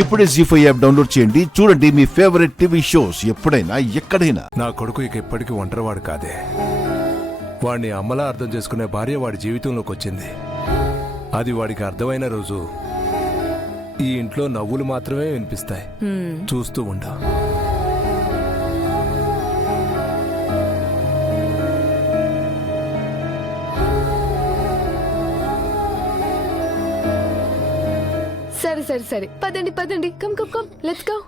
ఇప్పుడే జీ5 app download చేయండి. చూడండి మీ ఫేవరెట్ టీవీ షోస్ ఎప్పుడైనా ఎక్కడైనా. నా కొడుకు ఇక ఎప్పటికీ ఒంటరివాడు కాదే. వాడిని అమ్మలా అర్థం చేసుకునే భార్య వాడి జీవితంలోకి వచ్చింది. అది వాడికి అర్థమైన రోజు ఈ ఇంట్లో నవ్వులు మాత్రమే వినిపిస్తాయి. చూస్తూ ఉంటా. సరే సరే సరే, పదండి పదండి, come come come, let's go.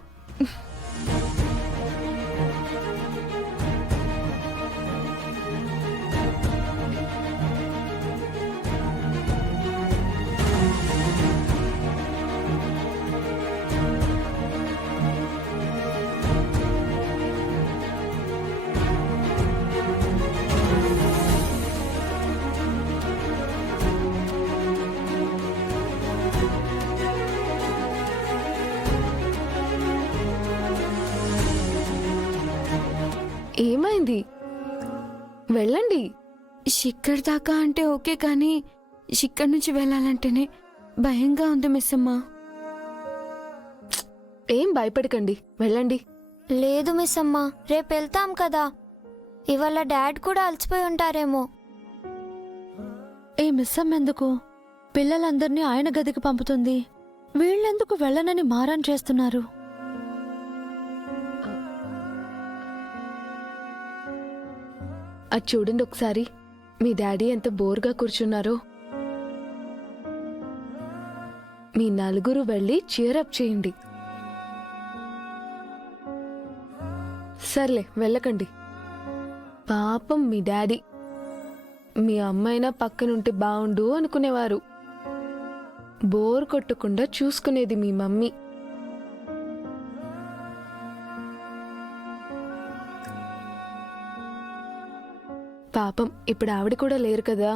ఏమైంది? వెళ్ళండి. ఇక్కడి దాకా అంటే ఓకే, కానీ ఇక్కడి నుంచి వెళ్ళాలంటేనే భయంగా ఉంది మిస్ అమ్మా. ఏం భయపడకండి, వెళ్ళండి. లేదు మిస్ అమ్మా, రేపు వెళ్తాం కదా. ఇవాళ డాడ్ కూడా అలసిపోయి ఉంటారేమో. ఏ మిస్ అమ్మ ఎందుకు పిల్లలందరినీ ఆయన గదికి పంపుతుంది? వీళ్ళెందుకు వెళ్ళనని మారాన్ చేస్తున్నారు? అది చూడండి ఒకసారి, మీ డాడీ ఎంత బోర్గా కూర్చున్నారో. మీ నలుగురు వెళ్ళి చీరప్ చేయండి. సర్లే, వెళ్ళకండి. పాపం మీ డాడీ. మీ అమ్మైనా పక్కనుంటే బావుండు అనుకునేవారు. బోర్ కొట్టకుండా చూసుకునేది మీ మమ్మీ. పాపం ఇప్పుడు ఆవిడ కూడా లేరు కదా.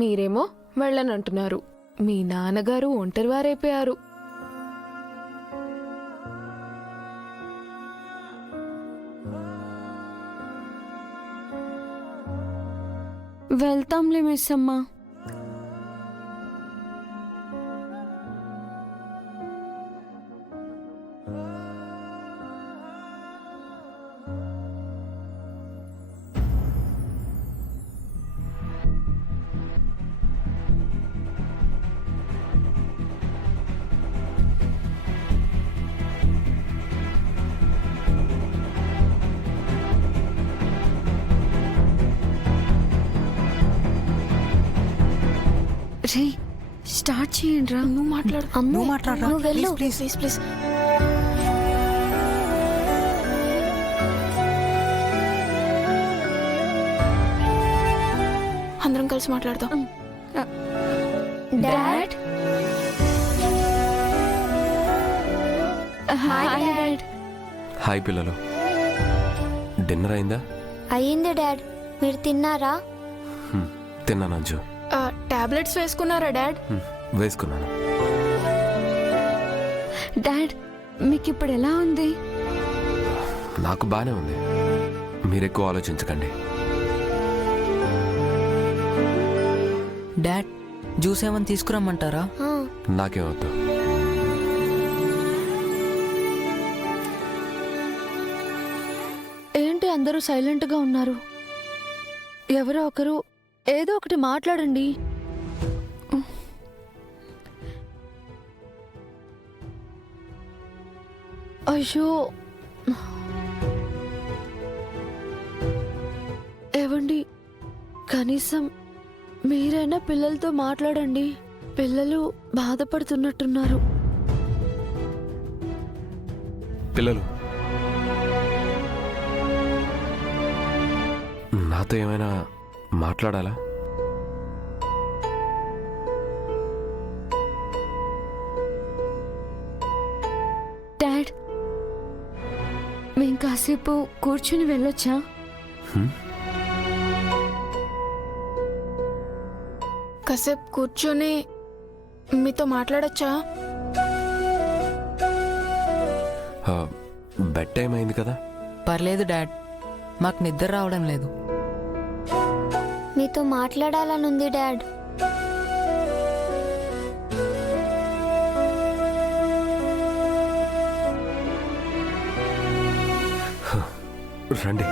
మీరేమో వెళ్ళనంటున్నారు. మీ నాన్నగారు ఒంటరివారైపోయారు. వెళ్తాంలే మిస్ అమ్మా. రే, స్టార్ట్ చేయండి రా. నువ్వు మాట్లాడు. నువ్వు మాట్లాడరా, నువ్వు వెళ్ళు. Please please please. అందరం కలిసి మాట్లాడదాం. Dad, hi dad. హాయ్ పిల్లలు, డిన్నర్ అయిందా? అయ్యింది డాడ్. మీరు తిన్నారా? తిన్నాను అంజు. టాబ్లెట్స్ వేసుకున్నారా డాడ్? వేసుకున్నాను. డాడ్, మీకు ఇప్పుడు ఎలా ఉంది? నాకు బానే ఉంది. మీరెక్కువ ఆలోచించకండి. డాడ్, జ్యూస్ ఏమని తీసుకురమ్మంటారా? నాకేమవుతా. ఏంటి అందరూ సైలెంట్గా ఉన్నారు? ఎవరో ఒకరు ఏదో ఒకటి మాట్లాడండి. అయ్యో, ఏవండి, కనీసం మీరైనా పిల్లలతో మాట్లాడండి. పిల్లలు బాధపడుతున్నట్టున్నారు. పిల్లలు, నాతో ఏమైనా మాట్లాడాలా? డాడ్, మేము కాసేపు కూర్చుని వెళ్ళొచ్చా? కాసేపు కూర్చొని మీతో మాట్లాడొచ్చా? బెడ్ టైం అయింది కదా. పర్లేదు డాడ్, మాకు నిద్ర రావడం లేదు. మీతో మాట్లాడాలనుంది డాడ్. రండి.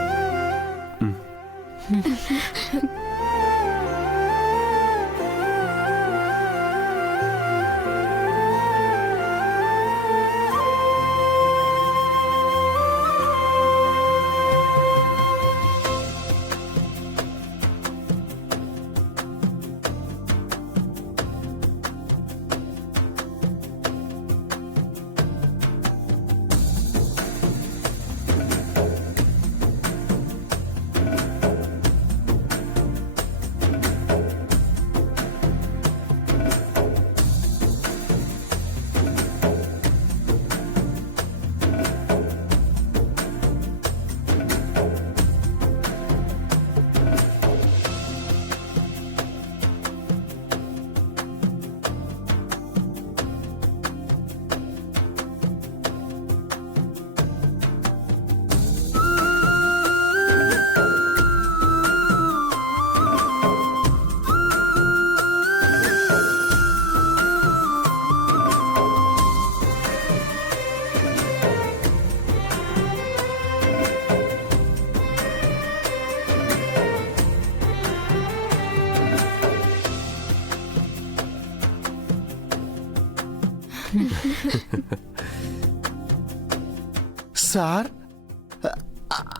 సార్,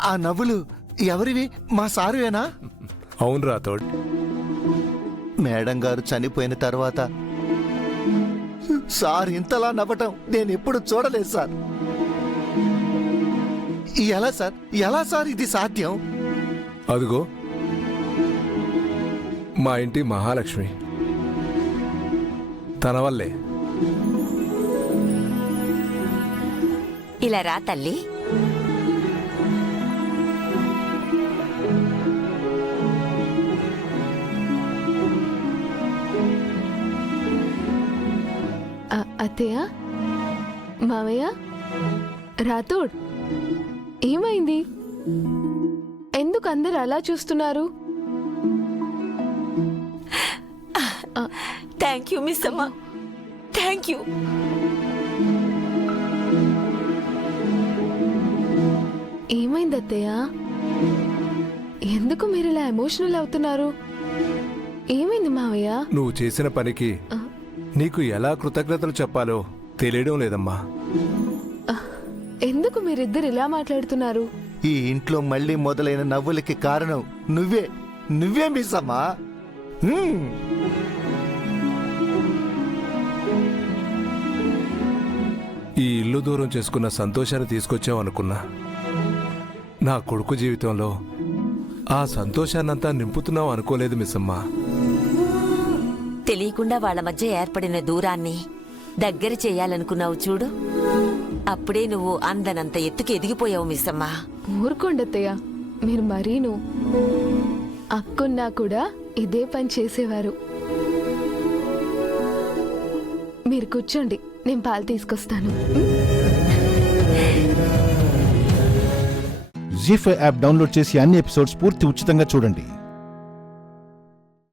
ఆ నవ్వులు ఎవరివి? మా సారువేనా? అవును రాథోడ్. మేడం గారు చనిపోయిన తర్వాత సార్ ఇంతలా నవ్వటం నేను ఎప్పుడు చూడలేదు సార్. ఎలా సార్ ఇది సాధ్యం? అదిగో మా ఇంటి మహాలక్ష్మి, తన వల్లే. ఇలా రా తల్లి. అత్తయ్య, మావయ్య, రాథోడ్, ఏమైంది? ఎందుకు అందరు అలా చూస్తున్నారు? థ్యాంక్ యూ మిస్ అమ్మా, థ్యాంక్ యూ. ఏమైంది అత్తయ్య? ఎందుకు మీరు ఇలా ఎమోషనల్ అవుతున్నారు? ఏమైంది మావయ్య? నువ్వు చేసిన పనికి నీకు ఎలా కృతజ్ఞతలు చెప్పాలో తెలియడం లేదమ్మా. ఎందుకు మీరిద్దరు ఇలా మాట్లాడుతున్నారు? ఈ ఇంట్లో మళ్ళీ మొదలైన నవ్వులకి కారణం నువ్వే మిస్ అమ్మా. ఈ ఇల్లు దూరం చేసుకున్న సంతోషాన్ని తీసుకొచ్చావు అనుకున్నా. నా కొడుకు జీవితంలో ఆ సంతోషాన్నంతా నింపుతున్నావు అనుకోలేదు మిస్సమ్మా. తెలియకుండా వాళ్ళ మధ్య ఏర్పడిన దూరాన్ని దగ్గర చేయాలనుకున్నావు చూడు, అప్పుడే నువ్వు అందనంత ఎత్తుకి ఎదిగిపోయావు మిస్సమ్మా. ఊరుకోండి అత్తయ్య, మీరు మరీను. అక్కున్నా కూడా ఇదే పని చేసేవారు. మీరు కూర్చోండి, నేను పాలు తీసుకొస్తాను. జీ5 యాప్ డౌన్లోడ్ చేసి అన్ని ఎపిసోడ్స్ పూర్తి ఉచితంగా చూడండి.